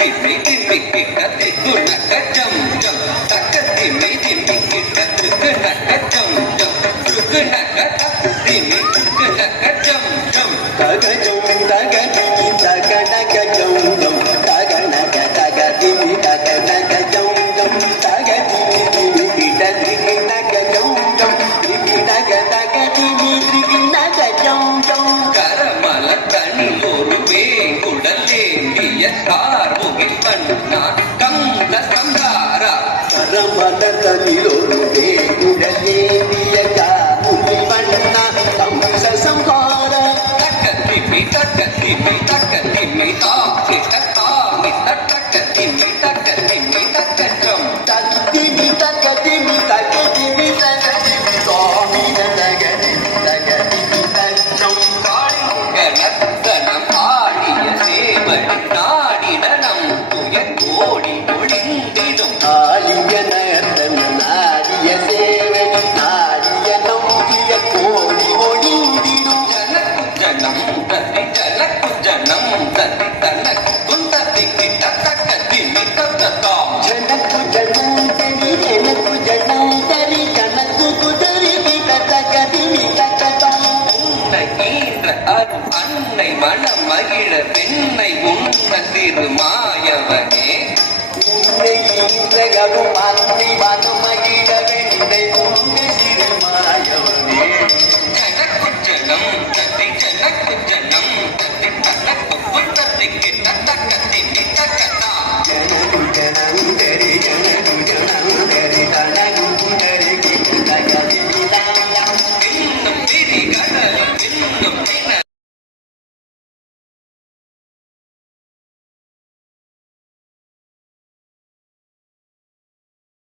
திம்மி திம்மி கிட்ட குணக்க ஜம் ஜம் தக்க திம்மி திம்மி கிட்ட குணக்க ஜம் ஜம் குணக்க திம்மி குணக்க ஜம் ஜம் தக ஜம் தக திம்மி தக நக ஜம் ஜம் தக நக தக திம்மி தக நக ஜம் ஜம் தக திம்மி திம்மி கிட்ட நக ஜம் ஜம் திம்மி தக தக திம்மி நக ஜம் ஜம் கரமல தனிலோரு வேங்குடலேந்திய கார்முகில் பண்ணா கந்த சங்காரா கரமல தனிலோரு வேங்குடலேந்திய கார்முகில் பண்ணா கந்த சங்காரா தக்க திம்மி தா கிட்ட தாமி தக்க திம்மி தக்க ஜம் திம்மி தக்க திம்மி தக்க திம்மி தக்க தாமி தக்க திம்மி தக்க ஜம் நத்தனம் ஆடிய சேவடி நாடினம் துய கோடி ஒளிந்திடும் ஆலிய நத்தன நாடிய சேவடி நாடிய நம்பிய கோடி ஒளிந்திடும் ஜனக்கு ஜனம் தத்தி ஜனக்கு ஜனம் தத்தி தனக்கு குந்தத்தி கிட்ட தக்க திம்மி தத்தா ஜனக்கு ஜனம் தரி எனக்கு ஜனம் தரி ஜனக்கு குதரி கிட்ட தக்க திம்மி தத்தா ஈன்ற அருள் அன்னை மனம் மகிழ பெண்ணை உண்ண திருமாயவனே உன்னை ஈன்ற அருள் அன்னை மனம் மகிழ பெண்ணை உண்ண திருமாயவனே